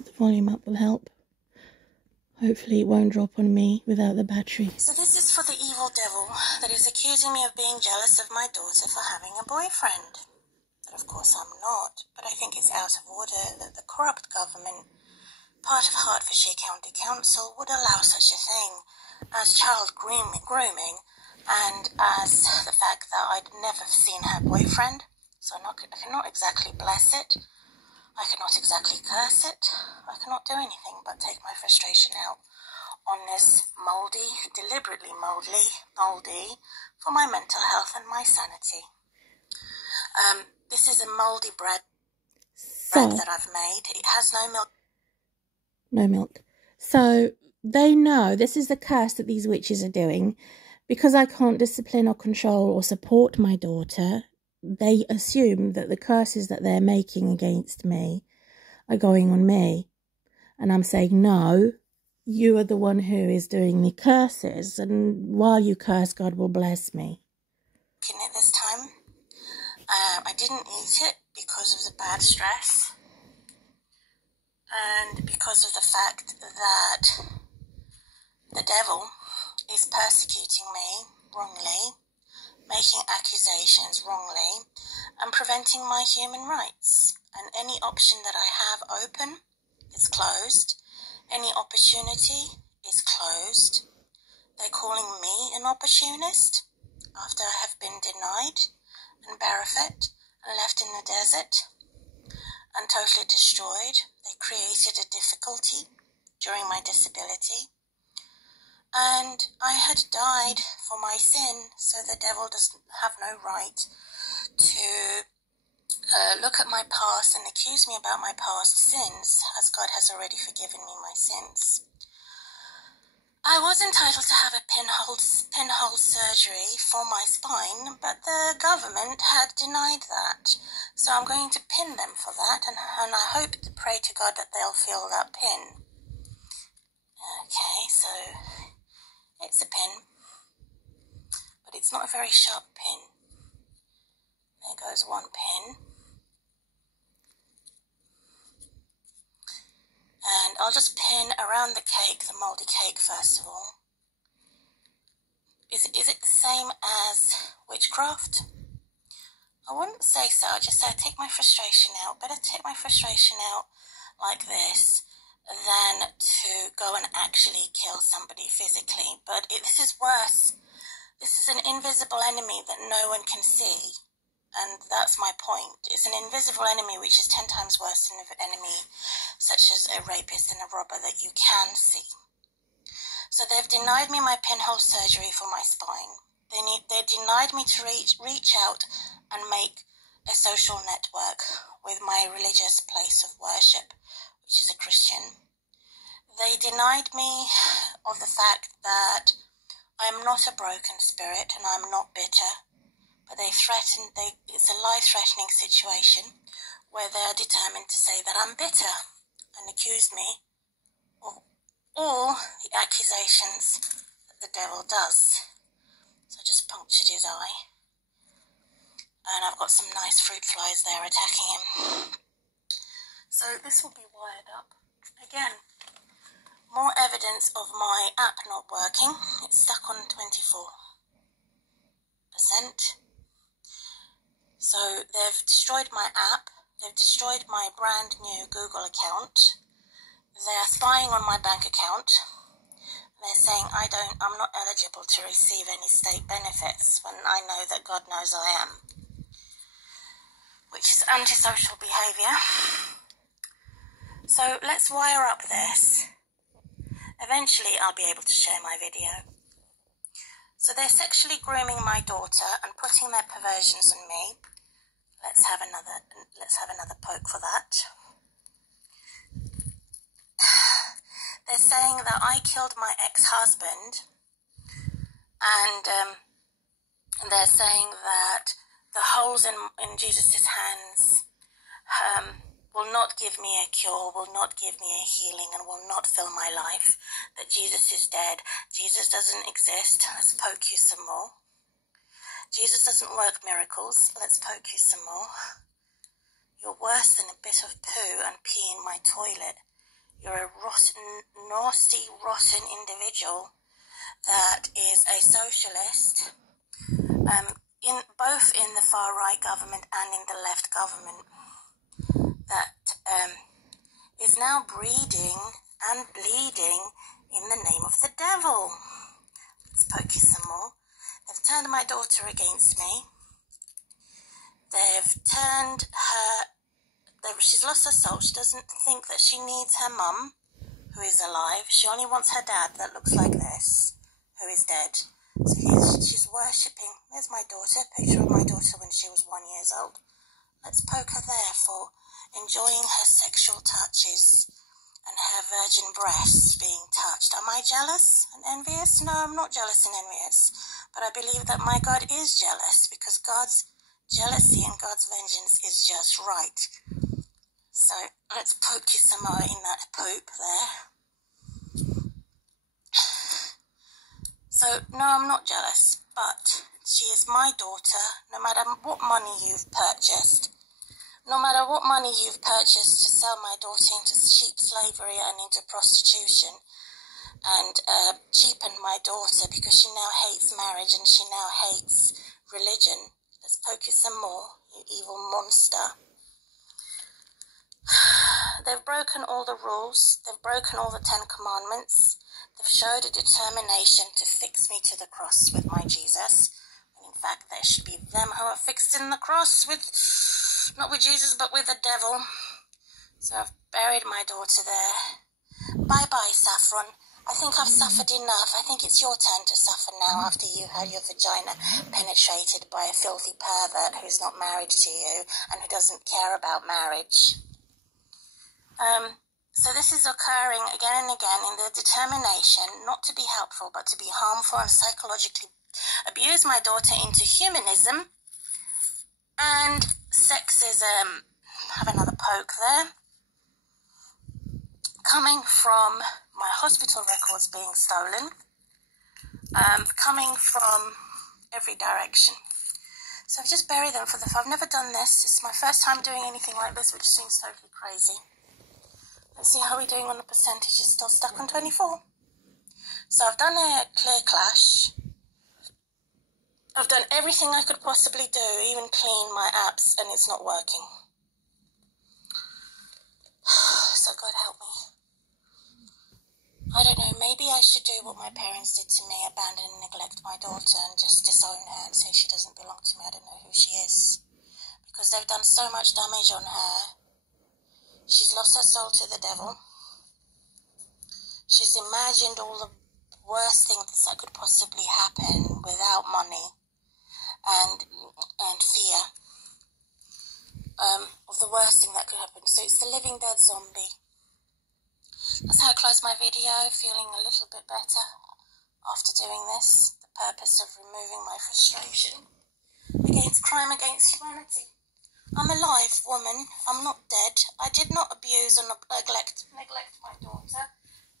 put the volume up will help. Hopefully it won't drop on me without the battery. So this is for the evil devil that is accusing me of being jealous of my daughter for having a boyfriend. But of course I'm not, but I think it's out of order that the corrupt government, part of Hertfordshire County Council, would allow such a thing as child grooming and as the fact that I'd never seen her boyfriend. So I cannot exactly bless it. I cannot exactly curse it. I cannot do anything but take my frustration out on this deliberately moldy, for my mental health and my sanity. This is a moldy bread that I've made. It has no milk. No milk. So they know this is the curse that these witches are doing. Because I can't discipline or control or support my daughter, they assume that the curses that they're making against me are going on me. And I'm saying, no, you are the one who is doing the curses. And while you curse, God will bless me. It this time. I didn't eat it because of the bad stress. And because of the fact that the devil is persecuting me wrongly, making accusations wrongly, and preventing my human rights. And any option that I have open is closed. Any opportunity is closed. They're calling me an opportunist after I have been denied and barefoot and left in the desert and totally destroyed. They created a difficulty during my disability. And I had died for my sin, so the devil doesn't have no right to look at my past and accuse me about my past sins, as God has already forgiven me my sins. I was entitled to have a pinhole surgery for my spine, but the government had denied that. So I'm going to pin them for that, and I hope to pray to God that they'll feel that pin. Okay, so it's a pin, but it's not a very sharp pin. There goes one pin. And I'll just pin around the cake, the mouldy cake first of all. Is it the same as witchcraft? I wouldn't say so. I'd just say take my frustration out. Better take my frustration out like this than to go and actually kill somebody physically. But this is worse. This is an invisible enemy that no one can see. And that's my point. It's an invisible enemy which is 10 times worse than an enemy such as a rapist and a robber that you can see. So they've denied me my pinhole surgery for my spine. They denied me to reach out and make a social network with my religious place of worship, which is a Christian. They denied me of the fact that I am not a broken spirit and I'm not bitter. But it's a life-threatening situation where they are determined to say that I'm bitter and accuse me of all the accusations that the devil does. So I just punctured his eye. And I've got some nice fruit flies there attacking him. So this will be wired up. Again, more evidence of my app not working. It's stuck on 24%. So they've destroyed my app, they've destroyed my brand new Google account, they're spying on my bank account, they're saying I'm not eligible to receive any state benefits when I know that God knows I am, which is antisocial behaviour. So let's wire up this. Eventually I'll be able to share my video. So they're sexually grooming my daughter and putting their perversions on me. Let's have another poke for that. They're saying that I killed my ex-husband, and they're saying that the holes in Jesus' hands will not give me a cure, will not give me a healing, and will not fill my life. That Jesus is dead. Jesus doesn't exist. Let's poke you some more. Jesus doesn't work miracles. Let's poke you some more. You're worse than a bit of poo and pee in my toilet. You're a rotten, nasty, rotten individual that is a socialist, both in the far-right government and in the left government, that is now breeding and bleeding in the name of the devil. Let's poke you some more. They've turned my daughter against me. They've turned her... She's lost her soul. She doesn't think that she needs her mum, who is alive. She only wants her dad that looks like this, who is dead. So she's worshipping. There's my daughter, picture of my daughter when she was 1 year old. Let's poke her there for enjoying her sexual touches and her virgin breasts being touched. Am I jealous and envious? No, I'm not jealous and envious. But I believe that my God is jealous, because God's jealousy and God's vengeance is just right. So let's poke you some more in that poop there. So no, I'm not jealous, but she is my daughter. No matter what money you've purchased, to sell my daughter into cheap slavery and into prostitution, and cheapen my daughter because she now hates marriage and she now hates religion. Let's poke you some more, you evil monster. They've broken all the rules. They've broken all the 10 commandments. They've showed a determination to fix me to the cross with my Jesus. And in fact, there should be them who are fixed in the cross with, not with Jesus, but with the devil. So I've buried my daughter there. Bye-bye, Saffron. I think I've suffered enough. I think it's your turn to suffer now after you had your vagina penetrated by a filthy pervert who's not married to you and who doesn't care about marriage. So this is occurring again and again in the determination not to be helpful but to be harmful and psychologically abuse my daughter into humanism and sexism. Have another poke there. Coming from my hospital records being stolen, coming from every direction. So I've just buried them I've never done this. It's my first time doing anything like this, which seems totally crazy. Let's see how we're doing on the percentages. Still stuck on 24. So I've done a clear clash. I've done everything I could possibly do, even clean my apps, and it's not working. So God help me. I don't know, maybe I should do what my parents did to me, abandon and neglect my daughter and just disown her and say she doesn't belong to me. I don't know who she is. Because they've done so much damage on her. She's lost her soul to the devil. She's imagined all the worst things that could possibly happen without money and fear of the worst thing that could happen. So it's the living dead zombie. That's how I close my video, feeling a little bit better after doing this. The purpose of removing my frustration against crime against humanity. I'm a live woman. I'm not dead. I did not abuse and neglect my daughter.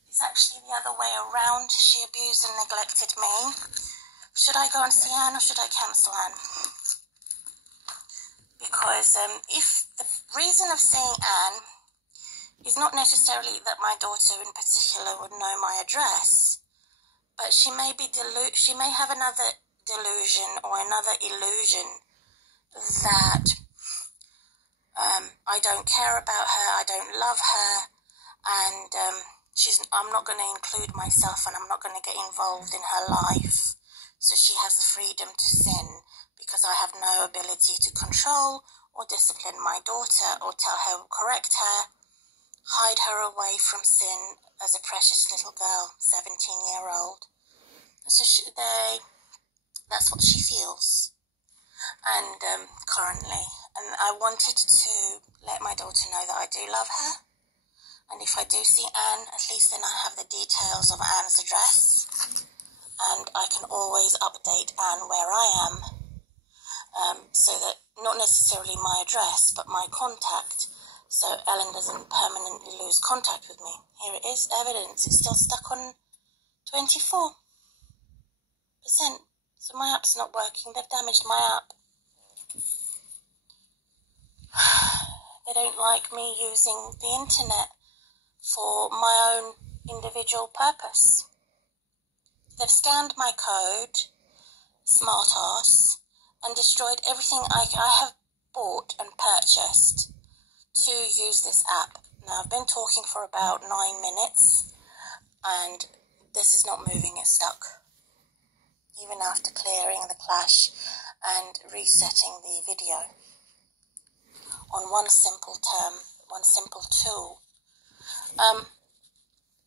It's actually the other way around. She abused and neglected me. Should I go and see Anne or should I cancel Anne? Because if the reason of seeing Anne is not necessarily that my daughter in particular would know my address, but she may have another delusion or another illusion that I don't care about her, I don't love her, and I'm not going to include myself and I'm not going to get involved in her life. So she has the freedom to sin because I have no ability to control or discipline my daughter or tell her, correct her, hide her away from sin as a precious little girl, 17-year-old. So that's what she feels. And currently. And I wanted to let my daughter know that I do love her. And if I do see Anne, at least then I have the details of Anne's address. And I can always update Anne where I am. So that not necessarily my address, but my contact. So Ellen doesn't permanently lose contact with me. Here it is, evidence. It's still stuck on 24%. So my app's not working. They've damaged my app. They don't like me using the internet for my own individual purpose. They've scanned my code, smart ass, and destroyed everything I have bought and purchased to use this app. Now, I've been talking for about 9 minutes, and this is not moving, it's stuck. Even after clearing the cache and resetting the video on one simple tool.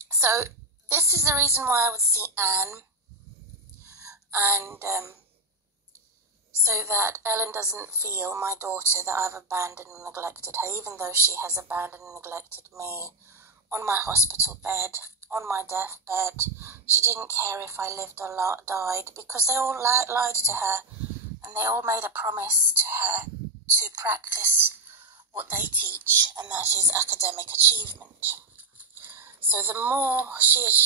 So this is the reason why I would see Anne, and so that Ellen doesn't feel, my daughter, that I've abandoned and neglected her, even though she has abandoned and neglected me on my hospital bed, on my deathbed. She didn't care if I lived or died, because they all lied to her, and they all made a promise to her to practice what they teach, and that is academic achievement. So the more she achieves,